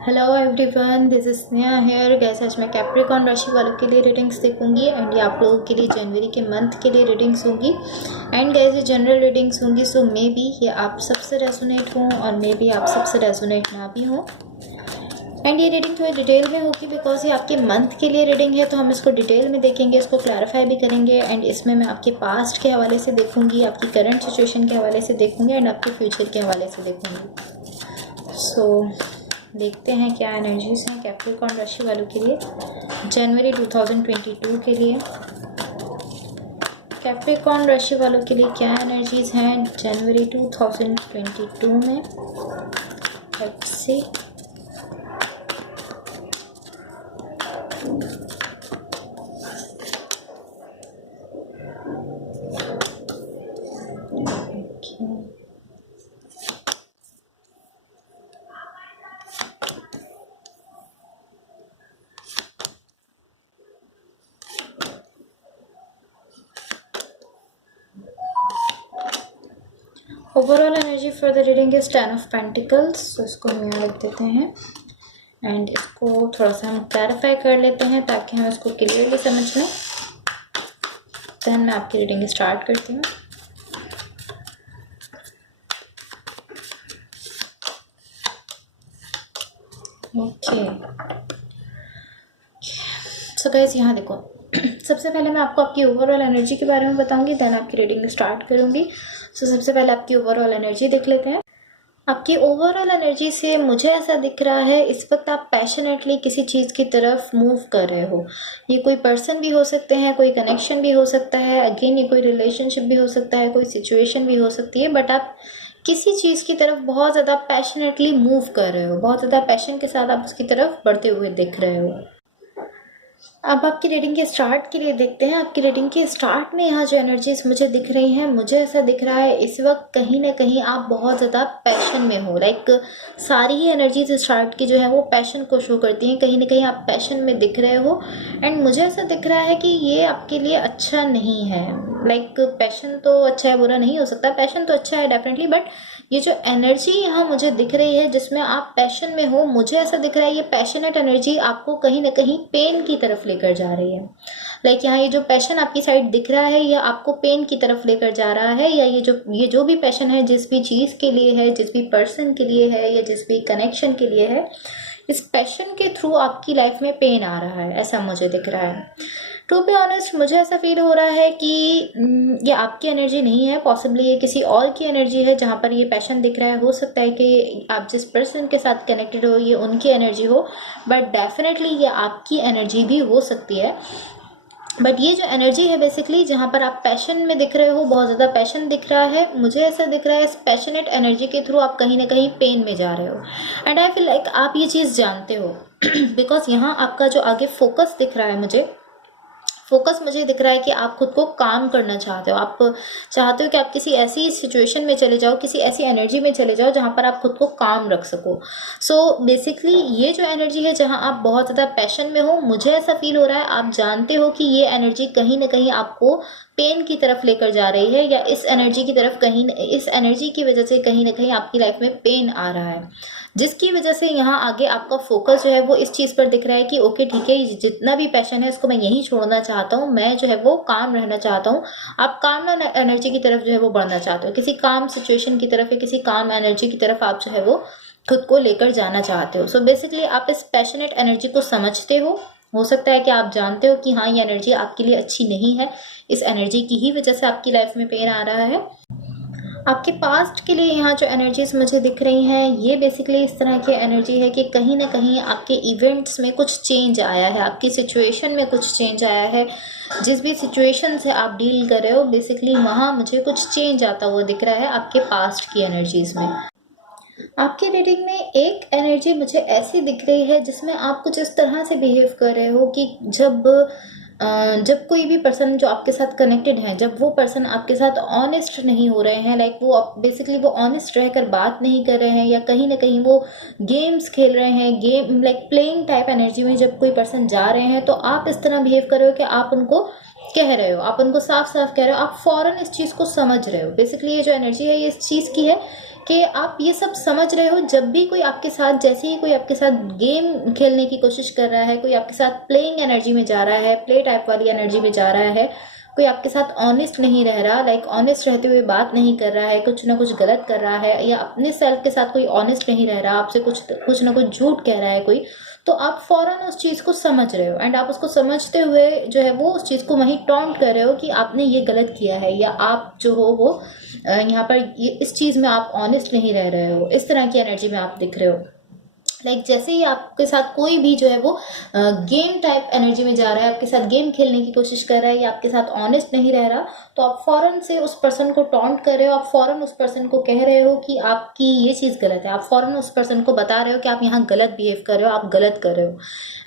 Hello everyone, this is Sneha here. Guys आज मैं Capricorn राशि वालों के लिए रीडिंग्स देखूंगी एंड ये आप लोगों के लिए जनवरी के मंथ के लिए रीडिंग्स होंगी। एंड गैस ये जनरल रीडिंग्स होंगी, सो मे बी ये आप सबसे रेजोनेट हों और मे बी आप सबसे रेजोनेट ना भी हों। एंड ये रीडिंग थोड़ी डिटेल में होगी बिकॉज ये आपके मंथ के लिए रीडिंग है, तो हम इसको डिटेल में देखेंगे, इसको क्लैरिफाई भी करेंगे। एंड इसमें मैं आपके पास्ट के हवाले से देखूंगी, आपकी करंट सिचुएशन के हवाले से देखूंगी एंड आपके फ्यूचर के हवाले से देखूंगी। सो देखते हैं क्या एनर्जीज हैं कैप्रिकॉर्न राशि वालों के लिए जनवरी 2022 के लिए। कैप्रिकॉर्न राशि वालों के लिए क्या एनर्जीज हैं जनवरी 2022 में। Let's see. Overall energy for the reading is 10 of pentacles. तो इसको हम यहाँ लिख देते हैं एंड इसको थोड़ा सा हम क्लैरिफाई कर लेते हैं ताकि हम इसको क्लियरली समझ लें। देन मैं आपकी रीडिंग स्टार्ट करती हूँ। ओके सो गाइस यहाँ देखो, सबसे पहले मैं आपको आपकी ओवरऑल एनर्जी के बारे में बताऊंगी, देन आपकी रीडिंग स्टार्ट करूंगी। सो सबसे पहले आपकी ओवरऑल एनर्जी देख लेते हैं। आपकी ओवरऑल एनर्जी से मुझे ऐसा दिख रहा है इस वक्त आप पैशनेटली किसी चीज़ की तरफ मूव कर रहे हो। ये कोई पर्सन भी हो सकते हैं, कोई कनेक्शन भी हो सकता है, अगेन ये कोई रिलेशनशिप भी हो सकता है, कोई सिचुएशन भी हो सकती है, बट आप किसी चीज़ की तरफ बहुत ज़्यादा पैशनेटली मूव कर रहे हो, बहुत ज़्यादा पैशन के साथ आप उसकी तरफ बढ़ते हुए दिख रहे हो। अब आपकी रीडिंग के स्टार्ट के लिए देखते हैं। आपकी रीडिंग के स्टार्ट में यहाँ जो एनर्जीज मुझे दिख रही हैं, मुझे ऐसा दिख रहा है इस वक्त कहीं ना कहीं आप बहुत ज़्यादा पैशन में हो। लाइक सारी ही एनर्जीज स्टार्ट की जो है वो पैशन को शो करती हैं, कहीं ना कहीं आप पैशन में दिख रहे हो। एंड मुझे ऐसा दिख रहा है कि ये आपके लिए अच्छा नहीं है। लाइक पैशन तो अच्छा है, बुरा नहीं हो सकता, पैशन तो अच्छा है डेफिनेटली, बट ये जो एनर्जी यहाँ मुझे दिख रही है जिसमें आप पैशन में हो, मुझे ऐसा दिख रहा है ये पैशनेट एनर्जी आपको कहीं ना कहीं पेन की तरफ लेकर जा रही है। लाइक यहाँ ये जो पैशन आपकी साइड दिख रहा है, यह आपको पेन की तरफ लेकर जा रहा है, या ये जो भी पैशन है, जिस भी चीज़ के लिए है, जिस भी पर्सन के लिए है, या जिस भी कनेक्शन के लिए है, इस पैशन के थ्रू आपकी लाइफ में पेन आ रहा है, ऐसा मुझे दिख रहा है। टू बी ऑनेस्ट मुझे ऐसा फील हो रहा है कि ये आपकी एनर्जी नहीं है, पॉसिबली ये किसी और की एनर्जी है जहाँ पर ये पैशन दिख रहा है। हो सकता है कि आप जिस पर्सन के साथ कनेक्टेड हो ये उनकी एनर्जी हो, बट डेफिनेटली ये आपकी एनर्जी भी हो सकती है। बट ये जो एनर्जी है बेसिकली जहाँ पर आप पैशन में दिख रहे हो, बहुत ज़्यादा पैशन दिख रहा है, मुझे ऐसा दिख रहा है इस पैशनेट एनर्जी के थ्रू आप कहीं ना कहीं पेन में जा रहे हो। एंड आई फील लाइक आप ये चीज़ जानते हो बिकॉज यहाँ आपका जो आगे फोकस दिख रहा है, मुझे दिख रहा है कि आप खुद को काम करना चाहते हो। आप चाहते हो कि आप किसी ऐसी सिचुएशन में चले जाओ, किसी ऐसी एनर्जी में चले जाओ जहाँ पर आप खुद को काम रख सको। सो बेसिकली ये जो एनर्जी है जहाँ आप बहुत ज़्यादा पैशन में हो, मुझे ऐसा फील हो रहा है आप जानते हो कि ये एनर्जी कहीं ना कहीं आपको पेन की तरफ लेकर जा रही है, या इस एनर्जी की तरफ इस एनर्जी की वजह से कहीं ना कहीं आपकी लाइफ में पेन आ रहा है, जिसकी वजह से यहाँ आगे आपका फोकस जो है वो इस चीज़ पर दिख रहा है कि ओके ठीक है, जितना भी पैशन है इसको मैं यहीं छोड़ना चाहता हूँ, मैं जो है वो काम रहना चाहता हूँ। आप काम एनर्जी की तरफ जो है वो बढ़ना चाहते हो, किसी काम सिचुएशन की तरफ या किसी काम एनर्जी की तरफ आप जो है वो खुद को लेकर जाना चाहते हो। सो बेसिकली आप इस पैशनेट एनर्जी को समझते हो सकता है कि आप जानते हो कि हाँ ये एनर्जी आपके लिए अच्छी नहीं है, इस एनर्जी की ही वजह से आपकी लाइफ में पेन आ रहा है। आपके पास्ट के लिए यहाँ जो एनर्जीज मुझे दिख रही हैं, ये बेसिकली इस तरह की एनर्जी है कि कहीं ना कहीं आपके इवेंट्स में कुछ चेंज आया है, आपकी सिचुएशन में कुछ चेंज आया है, जिस भी सिचुएशन से आप डील कर रहे हो बेसिकली वहाँ मुझे कुछ चेंज आता हुआ दिख रहा है आपके पास्ट की एनर्जीज में। आपके रीडिंग में एक एनर्जी मुझे ऐसी दिख रही है जिसमें आप कुछ इस तरह से बिहेव कर रहे हो कि जब कोई भी पर्सन जो आपके साथ कनेक्टेड है, जब वो पर्सन आपके साथ ऑनेस्ट नहीं हो रहे हैं, लाइक वो बेसिकली वो ऑनेस्ट रहकर बात नहीं कर रहे हैं, या कहीं ना कहीं वो गेम्स खेल रहे हैं, game like playing type energy में जब कोई पर्सन जा रहे हैं, तो आप इस तरह बिहेव कर रहे हो कि आप उनको कह रहे हो, आप उनको साफ साफ कह रहे हो, आप फौरन इस चीज़ को समझ रहे हो। बेसिकली ये जो एनर्जी है ये इस चीज़ की है कि आप ये सब समझ रहे हो। जब भी कोई आपके साथ, जैसे ही कोई आपके साथ गेम खेलने की कोशिश कर रहा है, कोई आपके साथ प्लेइंग एनर्जी में जा रहा है, प्ले टाइप वाली एनर्जी में जा रहा है, कोई आपके साथ ऑनेस्ट नहीं रह रहा, लाइक ऑनेस्ट रहते हुए बात नहीं कर रहा है, कुछ ना कुछ गलत कर रहा है, या अपने सेल्फ के साथ कोई ऑनेस्ट नहीं रह रहा, आपसे कुछ ना कुछ झूठ कह रहा है कोई, तो आप फौरन उस चीज को समझ रहे हो एंड आप उसको समझते हुए जो है वो उस चीज को वहीं टॉन्ट कर रहे हो कि आपने ये गलत किया है, या आप जो हो वो यहाँ पर इस चीज में आप ऑनेस्ट नहीं रह रहे हो। इस तरह की एनर्जी में आप दिख रहे हो। लाइक जैसे ही आपके साथ कोई भी जो है वो गेम टाइप एनर्जी में जा रहा है, आपके साथ गेम खेलने की कोशिश कर रहा है, या आपके साथ ऑनेस्ट नहीं रह रहा, तो आप फौरन से उस पर्सन को टॉन्ट कर रहे हो, आप फौरन उस पर्सन को कह रहे हो कि आपकी ये चीज गलत है, आप फौरन उस पर्सन को बता रहे हो कि आप यहाँ गलत बिहेव कर रहे हो, आप गलत कर रहे हो।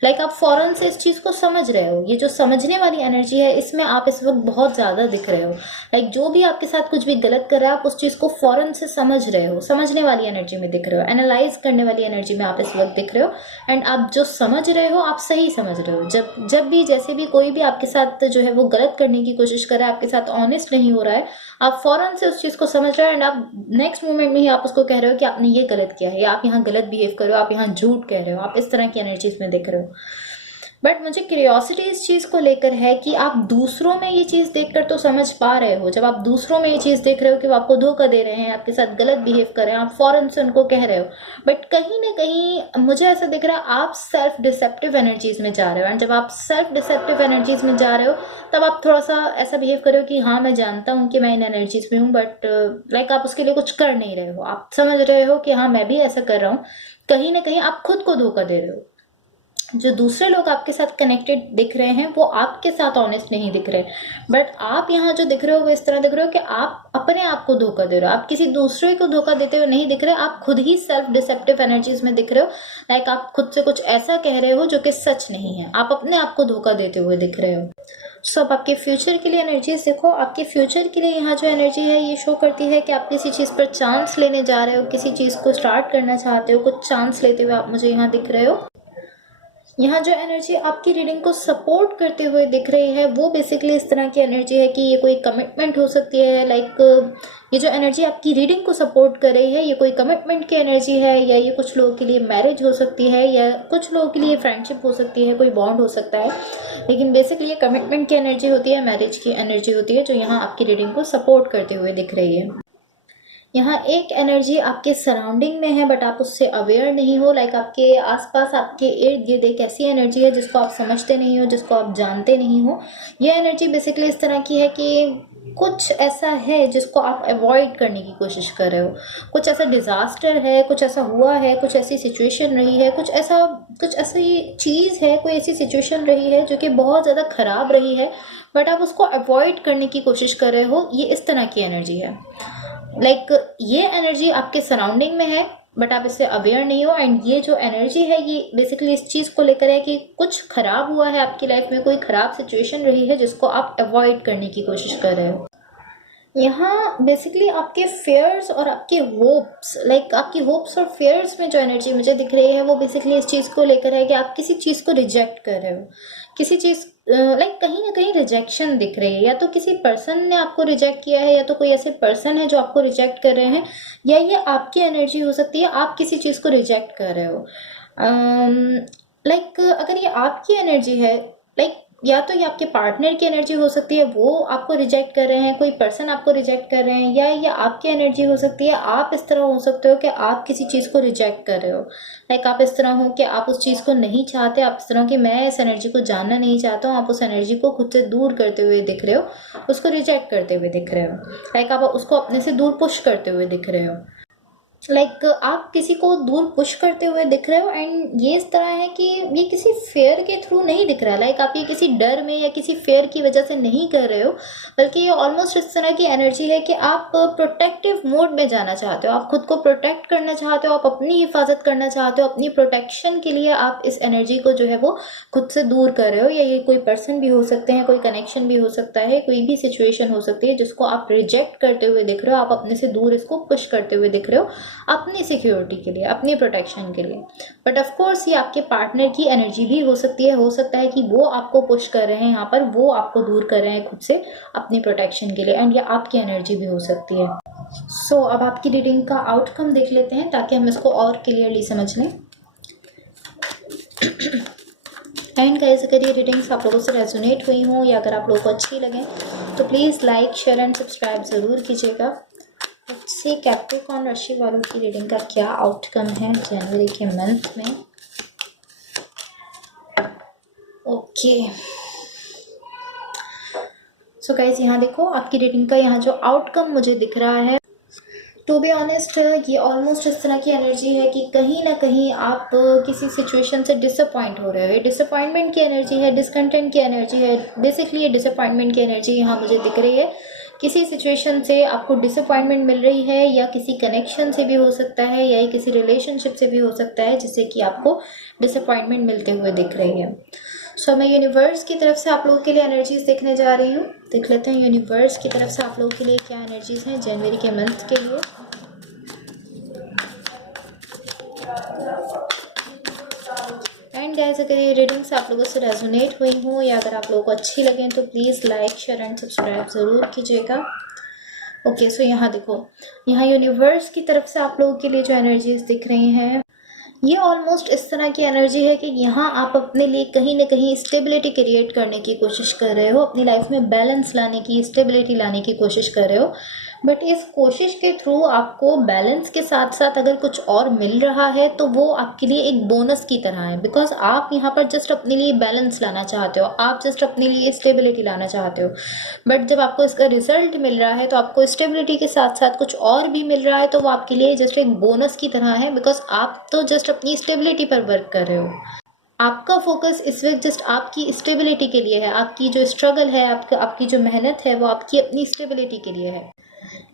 लाइक आप फौरन से इस चीज को समझ रहे हो। ये जो समझने वाली एनर्जी है, इसमें आप इस वक्त बहुत ज्यादा दिख रहे हो। लाइक जो भी आपके साथ कुछ भी गलत कर रहा है, आप उस चीज को फौरन से समझ रहे हो, समझने वाली एनर्जी में दिख रहे हो, एनालाइज करने वाली एनर्जी में आप इस वक्त दिख रहे हो। एंड आप जो समझ रहे हो, आप सही समझ रहे हो। जब भी जैसे भी कोई भी आपके साथ जो है वो गलत करने की कोशिश कर रहा है, आपके साथ ऑनेस्ट नहीं हो रहा है, आप फौरन से उस चीज को समझ रहे हो एंड आप नेक्स्ट मोमेंट में ही आप उसको कह रहे हो कि आपने ये गलत किया है, या आप यहाँ गलत बिहेव कर रहे हो, आप यहाँ झूठ कह रहे हो। आप इस तरह की एनर्जीज में देख रहे हो। बट मुझे क्यूरियोसिटी इस चीज को लेकर है कि आप दूसरों में ये चीज देखकर तो समझ पा रहे हो। जब आप दूसरों में ये चीज देख रहे हो कि वो आपको धोखा दे रहे हैं, आपके साथ गलत बिहेव कर रहे हैं, आप फौरन से उनको कह रहे हो। बट कहीं ना कहीं मुझे ऐसा दिख रहा है आप सेल्फ डिसेप्टिव एनर्जीज में जा रहे हो। एंड जब आप सेल्फ डिसेप्टिव एनर्जीज में जा रहे हो, तब आप थोड़ा सा ऐसा बिहेव कर रहे हो कि हाँ मैं जानता हूँ कि मैं इन एनर्जीज में हूँ, बट लाइक आप उसके लिए कुछ कर नहीं रहे हो। आप समझ रहे हो कि हाँ मैं भी ऐसा कर रहा हूँ। कहीं ना कहीं आप खुद को धोखा दे रहे हो। जो दूसरे लोग आपके साथ कनेक्टेड दिख रहे हैं, वो आपके साथ ऑनेस्ट नहीं दिख रहे। बट आप यहाँ जो दिख रहे हो वो इस तरह दिख रहे हो कि आप अपने आप को धोखा दे रहे हो। आप किसी दूसरे को धोखा देते हुए नहीं दिख रहे, आप खुद ही सेल्फ डिसेप्टिव एनर्जीज में दिख रहे हो। लाइक आप खुद से कुछ ऐसा कह रहे हो जो कि सच नहीं है, आप अपने आप को धोखा देते हुए दिख रहे हो। सो अब आपके फ्यूचर के लिए एनर्जीज देखो। आपके फ्यूचर के लिए यहाँ जो एनर्जी है ये शो करती है कि आप किसी चीज़ पर चांस लेने जा रहे हो, किसी चीज़ को स्टार्ट करना चाहते हो, कुछ चांस लेते हुए आप मुझे यहाँ दिख रहे हो। यहाँ जो एनर्जी आपकी रीडिंग को सपोर्ट करते हुए दिख रही है, वो बेसिकली इस तरह की एनर्जी है कि ये कोई कमिटमेंट हो सकती है। लाइक ये जो एनर्जी आपकी रीडिंग को सपोर्ट कर रही है, ये कोई कमिटमेंट की एनर्जी है, या ये कुछ लोगों के लिए मैरिज हो सकती है, या कुछ लोगों के लिए फ्रेंडशिप हो सकती है, कोई बॉन्ड हो सकता है। लेकिन बेसिकली ये कमिटमेंट की एनर्जी होती है, मैरिज की एनर्जी होती है, जो यहाँ आपकी रीडिंग को सपोर्ट करते हुए दिख रही है। यहाँ एक एनर्जी आपके सराउंडिंग में है, बट आप उससे अवेयर नहीं हो। लाइक आपके आसपास, आपके इर्द गिर्द एक ऐसी एनर्जी है जिसको आप समझते नहीं हो, जिसको आप जानते नहीं हो। ये एनर्जी बेसिकली इस तरह की है कि कुछ ऐसा है जिसको आप अवॉइड करने की कोशिश कर रहे हो। कुछ ऐसा डिजास्टर है, कुछ ऐसा हुआ है, कुछ ऐसी सिचुएशन रही है, कुछ ऐसी चीज़ है, कोई ऐसी सिचुएशन रही है जो कि बहुत ज़्यादा खराब रही है, बट आप उसको अवॉइड करने की कोशिश कर रहे हो। ये इस तरह की एनर्जी है। लाइक ये एनर्जी आपके सराउंडिंग में है, बट आप इससे अवेयर नहीं हो। एंड ये जो एनर्जी है ये बेसिकली इस चीज़ को लेकर है कि कुछ खराब हुआ है आपकी लाइफ में, कोई खराब सिचुएशन रही है जिसको आप अवॉइड करने की कोशिश कर रहे हो। यहाँ बेसिकली आपके फेयर्स और आपके होप्स, लाइक आपकी होप्स और फेयर्स में जो एनर्जी मुझे दिख रही है वो बेसिकली इस चीज़ को लेकर है कि आप किसी चीज़ को रिजेक्ट कर रहे हो। किसी चीज़ लाइक कहीं ना कहीं रिजेक्शन दिख रही है, या तो किसी पर्सन ने आपको रिजेक्ट किया है, या तो कोई ऐसे पर्सन है जो आपको रिजेक्ट कर रहे हैं, या ये आपकी एनर्जी हो सकती है, आप किसी चीज़ को रिजेक्ट कर रहे हो। लाइक अगर ये आपकी एनर्जी है, लाइक या तो ये आपके पार्टनर की एनर्जी हो सकती है, वो आपको रिजेक्ट कर रहे हैं, कोई पर्सन आपको रिजेक्ट कर रहे हैं, या ये आपकी एनर्जी हो सकती है। आप इस तरह हो सकते हो कि आप किसी चीज़ को रिजेक्ट कर रहे हो। लाइक आप इस तरह हो कि आप उस चीज़ को नहीं चाहते, आप इस तरह कि मैं इस एनर्जी को जानना नहीं चाहता हूँ, आप उस एनर्जी को खुद से दूर करते हुए दिख रहे हो, उसको रिजेक्ट करते हुए दिख रहे हो। लाइक आप उसको अपने से दूर पुश करते हुए दिख रहे हो। लाइक आप किसी को दूर पुश करते हुए दिख रहे हो। एंड ये इस तरह है कि ये किसी फेयर के थ्रू नहीं दिख रहा है। लाइक आप ये किसी डर में या किसी फेयर की वजह से नहीं कर रहे हो, बल्कि ये ऑलमोस्ट इस तरह की एनर्जी है कि आप प्रोटेक्टिव मोड में जाना चाहते हो, आप खुद को प्रोटेक्ट करना चाहते हो, आप अपनी हिफाजत करना चाहते हो। अपनी प्रोटेक्शन के लिए आप इस एनर्जी को जो है वो खुद से दूर कर रहे हो। या ये कोई पर्सन भी हो सकते हैं, कोई कनेक्शन भी हो सकता है, कोई भी सिचुएशन हो सकती है जिसको आप रिजेक्ट करते हुए दिख रहे हो, आप अपने से दूर इसको पुश करते हुए दिख रहे हो अपनी सिक्योरिटी के लिए, अपनी प्रोटेक्शन के लिए। बट ऑफ कोर्स ये आपके पार्टनर की एनर्जी भी हो सकती है। हो सकता है कि वो आपको पुश कर रहे हैं, यहाँ पर वो आपको दूर कर रहे हैं खुद से अपनी प्रोटेक्शन के लिए। एंड ये आपकी एनर्जी भी हो सकती है। अब आपकी रीडिंग का आउटकम देख लेते हैं ताकि हम इसको और क्लियरली समझ लें। एंड गाइस, अगर ये रीडिंग्स आप लोगों से रेजोनेट हुई हों या अगर आप लोगों को अच्छी लगें तो please like, share and subscribe ज़रूर कीजिएगा। अच्छी कैप्रिकॉर्न राशि वालों की रीडिंग का क्या आउटकम है जनवरी के मंथ में। ओके, सो गाइस, यहाँ देखो आपकी रीडिंग का यहाँ जो आउटकम मुझे दिख रहा है, टू बी ऑनेस्ट ये ऑलमोस्ट इस तरह की एनर्जी है कि कहीं ना कहीं आप किसी सिचुएशन से डिसअपॉइंट हो रहे हो। ये डिसअपॉइंटमेंट की एनर्जी है, डिसकंटेंट की एनर्जी है। बेसिकली ये डिसअपॉइंटमेंट की एनर्जी यहाँ मुझे दिख रही है। किसी सिचुएशन से आपको डिसअपॉइंटमेंट मिल रही है, या किसी कनेक्शन से भी हो सकता है, या किसी रिलेशनशिप से भी हो सकता है जिससे कि आपको डिसअपॉइंटमेंट मिलते हुए दिख रही है। सो मैं यूनिवर्स की तरफ से आप लोगों के लिए एनर्जीज देखने जा रही हूँ। देख लेते हैं यूनिवर्स की तरफ से आप लोगों के लिए क्या एनर्जीज हैं जनवरी के मंथ के लिए। एंड गाइस, अगर ये रीडिंग्स आप लोगों से रेजोनेट हुई हों या अगर आप लोगों को अच्छी लगें तो please like, share and subscribe ज़रूर कीजिएगा। ओके, सो यहाँ देखो, यहाँ यूनिवर्स की तरफ से आप लोगों के लिए जो एनर्जीज दिख रही हैं, ये ऑलमोस्ट इस तरह की एनर्जी है कि यहाँ आप अपने लिए कहीं ना कहीं स्टेबिलिटी क्रिएट करने की कोशिश कर रहे हो, अपनी लाइफ में बैलेंस लाने की, स्टेबिलिटी लाने की कोशिश कर रहे हो। बट इस कोशिश के थ्रू आपको बैलेंस के साथ साथ अगर कुछ और मिल रहा है तो वो आपके लिए एक बोनस की तरह है, बिकॉज आप यहाँ पर जस्ट अपने लिए बैलेंस लाना चाहते हो, आप जस्ट अपने लिए स्टेबिलिटी लाना चाहते हो। बट जब आपको इसका रिजल्ट मिल रहा है तो आपको स्टेबिलिटी के साथ साथ कुछ और भी मिल रहा है, तो वो आपके लिए जस्ट एक बोनस की तरह है, बिकॉज आप तो जस्ट अपनी स्टेबिलिटी पर वर्क कर रहे हो। आपका फोकस इस वक्त जस्ट आपकी स्टेबिलिटी के लिए है। आपकी जो स्ट्रगल है, आपकी जो मेहनत है, वो आपकी अपनी स्टेबिलिटी के लिए है।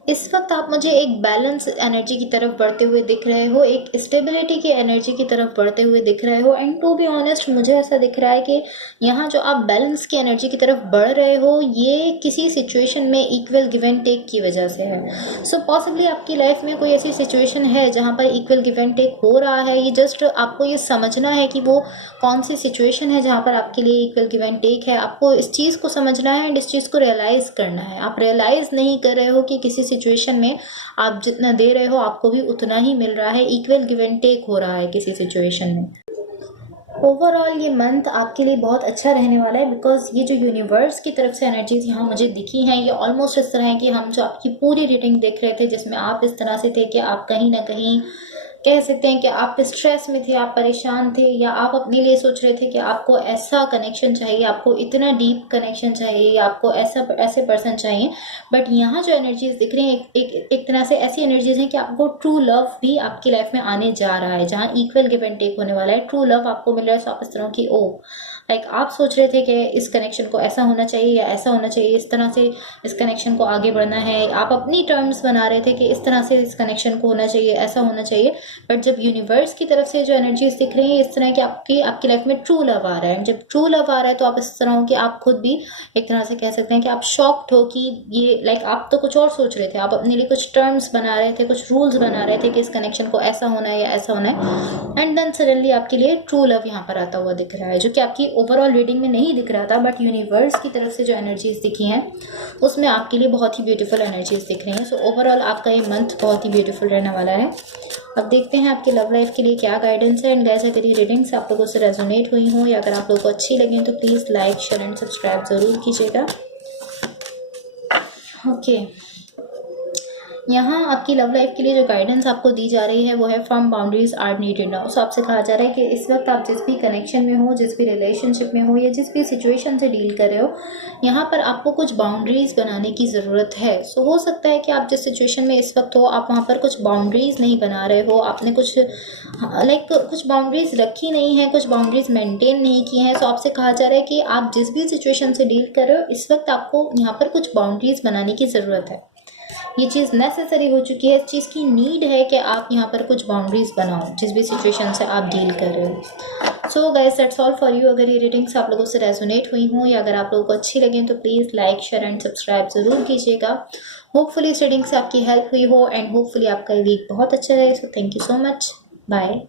इस वक्त आप मुझे एक बैलेंस एनर्जी की तरफ बढ़ते हुए दिख रहे हो, एक स्टेबिलिटी की एनर्जी की तरफ बढ़ते हुए दिख रहे हो। एंड टू बी ऑनेस्ट मुझे ऐसा दिख रहा है कि यहाँ जो आप बैलेंस की एनर्जी की तरफ बढ़ रहे हो, ये किसी सिचुएशन में इक्वल गिव एंड टेक की वजह से है। सो पॉसिबली आपकी लाइफ में कोई ऐसी सिचुएशन है जहाँ पर इक्वल गिव एंड टेक हो रहा है। ये जस्ट आपको ये समझना है कि वो कौन सी सिचुएशन है जहाँ पर आपके लिए इक्वल गिव एंड टेक है। आपको इस चीज़ को समझना है एंड इस चीज़ को रियलाइज़ करना है। आप रियलाइज़ नहीं कर रहे हो कि किसी सिचुएशन में आप जितना दे रहे हो आपको भी उतना ही मिल रहा है, इक्वल गिव एंड टेक हो रहा है किसी सिचुएशन में। ओवरऑल ये मंथ आपके लिए बहुत अच्छा रहने वाला है, बिकॉज ये जो यूनिवर्स की तरफ से एनर्जीज यहाँ मुझे दिखी हैं, ये ऑलमोस्ट इस तरह है कि हम जो आपकी पूरी रीडिंग देख रहे थे जिसमें आप इस तरह से थे कि आप कहीं ना कहीं कह सकते हैं कि आप स्ट्रेस में थे, आप परेशान थे, या आप अपने लिए सोच रहे थे कि आपको ऐसा कनेक्शन चाहिए, आपको इतना डीप कनेक्शन चाहिए, या आपको ऐसे पर्सन चाहिए। बट यहाँ जो एनर्जीज दिख रही हैं एक तरह से ऐसी एनर्जीज हैं कि आपको ट्रू लव भी आपकी लाइफ में आने जा रहा है, जहाँ इक्वल गिव एंड टेक होने वाला है। ट्रू लव आपको मिल रहा है। तो आप इस तरह की लाइक आप सोच रहे थे कि इस कनेक्शन को ऐसा होना चाहिए या ऐसा होना चाहिए, इस तरह से इस कनेक्शन को आगे बढ़ना है। आप अपनी टर्म्स बना रहे थे कि इस तरह से इस कनेक्शन को होना चाहिए, ऐसा होना चाहिए। बट जब यूनिवर्स की तरफ से जो एनर्जीज दिख रही है इस तरह की आपकी लाइफ में ट्रू लव आ रहा है। जब ट्रू लव आ रहा है तो आप इस तरह हो कि आप खुद भी एक तरह से कह सकते हैं कि आप शॉक्ड हो कि ये लाइक आप तो कुछ और सोच रहे थे, आप अपने लिए कुछ टर्म्स बना रहे थे, कुछ रूल्स बना रहे थे कि इस कनेक्शन को ऐसा होना है या ऐसा होना है। एंड देन सडनली आपके लिए ट्रू लव यहाँ पर आता हुआ दिख रहा है, जो कि आपकी ओवरऑल रीडिंग में नहीं दिख रहा था। बट यूनिवर्स की तरफ से जो एनर्जीज दिखी हैं उसमें आपके लिए बहुत ही ब्यूटीफुल एनर्जीज दिख रही हैं। सो ओवरऑल आपका ये मंथ बहुत ही ब्यूटीफुल रहने वाला है। अब देखते हैं आपके लव लाइफ के लिए क्या गाइडेंस है। एंड गाइस, अगर ये रीडिंग्स आप लोगों से रेजोनेट हुई हों या अगर आप लोगों को अच्छी लगें तो please like, share and subscribe ज़रूर कीजिएगा। ओके, यहाँ आपकी लव लाइफ के लिए जो गाइडेंस आपको दी जा रही है वो है firm boundaries are needed now. So आपसे कहा जा रहा है कि इस वक्त आप जिस भी कनेक्शन में हो, जिस भी रिलेशनशिप में हो, या जिस भी सिचुएशन से डील कर रहे हो, यहाँ पर आपको कुछ बाउंड्रीज बनाने की ज़रूरत है। सो हो सकता है कि आप जिस सिचुएशन में इस वक्त हो आप वहाँ पर कुछ बाउंड्रीज नहीं बना रहे हो, आपने कुछ कुछ बाउंड्रीज रखी नहीं है, कुछ बाउंड्रीज मेंटेन नहीं की हैं। सो आपसे कहा जा रहा है कि आप जिस भी सिचुएशन से डील कर रहे हो इस वक्त आपको यहाँ पर कुछ बाउंड्रीज बनाने की ज़रूरत है। ये चीज़ नेसेसरी हो चुकी है, इस चीज़ की नीड है कि आप यहाँ पर कुछ बाउंड्रीज बनाओ जिस भी सिचुएशन से आप डील कर रहे हो। So guys, that's all for you. अगर ये रीडिंग्स आप लोगों से रेजोनेट हुई हों या अगर आप लोगों को अच्छी लगें तो please like, share and subscribe ज़रूर कीजिएगा। होपफुली इस रीडिंग से आपकी हेल्प हुई हो एंड होपफुली आपका वीक बहुत अच्छा रहे। So thank you so much, bye.